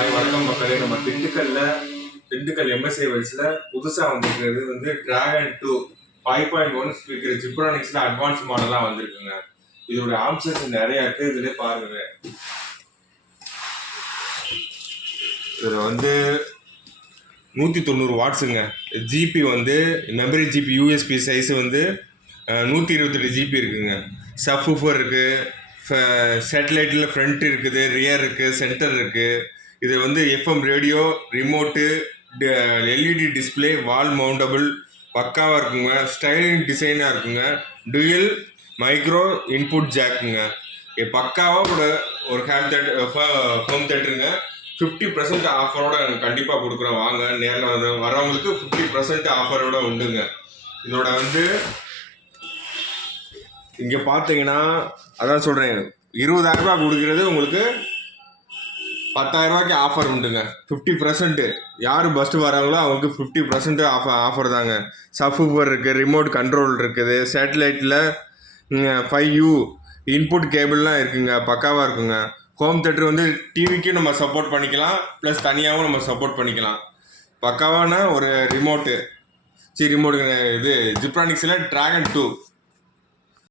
Hi வணக்கம் மக்களே. நம்ம திண்டுக்கல் எம்எஸ்ஐ வெல்ஸ்ல புதுசா வந்திருக்கிறது வந்து டிராகன் 2 5.1 ஸ்பீக்கர் ஜிப்ரானிக்ஸ்ல அட்வான்ஸ் மாடலா வந்திருக்குங்க. இதோட ஆப்ஷன்ஸ் நிறைய இருக்கு. இதுல பாருங்க, இதுல வந்து 190 வாட்ஸுங்க. ஜிபி வந்து மெமரி ஜிபி யூஎஸ்பி சைஸ் வந்து 128 ஜிபி இருக்குங்க. சப்வூஃபர் இருக்கு, சேட்டலைட்ல ஃப்ரண்ட் இருக்குது, ரியர் இருக்கு, சென்டர் இருக்கு. இது வந்து FM radio, remote, LED display, wall mountable பக்காவாக இருக்குங்க. ஸ்டைலிங் டிசைனாக இருக்குங்க. டுயல் மைக்ரோ இன்புட் ஜாக்குங்க. பக்காவாக கூட ஒரு ஹோம் தேட்டருங்க. 50% ஆஃபரோட கண்டிப்பாக கொடுக்குறோம். வாங்க, நேரில் வரவங்களுக்கு 50% ஆஃபரோட உண்டுங்க. இதோட வந்து இங்கே பார்த்தீங்கன்னா, அதான் சொல்கிறேன், 20,000 ரூபாய் கொடுக்குறது உங்களுக்கு 10,000 ரூபாய்க்கு ஆஃபர் உண்டுங்க. 50% யார் பஸ்ட்டு வராங்களோ அவங்களுக்கு 50% ஆஃபர் தாங்க. சப்வூஃபர் இருக்குது, ரிமோட் கண்ட்ரோல் இருக்குது, சேட்டலைட்டில் 5U இன்புட் கேபிள்லாம் இருக்குங்க. பக்காவாக இருக்குங்க. ஹோம் தேட்டர் வந்து டிவிக்கும் நம்ம சப்போர்ட் பண்ணிக்கலாம், ப்ளஸ் தனியாகவும் நம்ம சப்போர்ட் பண்ணிக்கலாம். பக்காவான ஒரு ரிமோட்டு இது ஜிப்ரானிக்ஸில் டிராகன் 2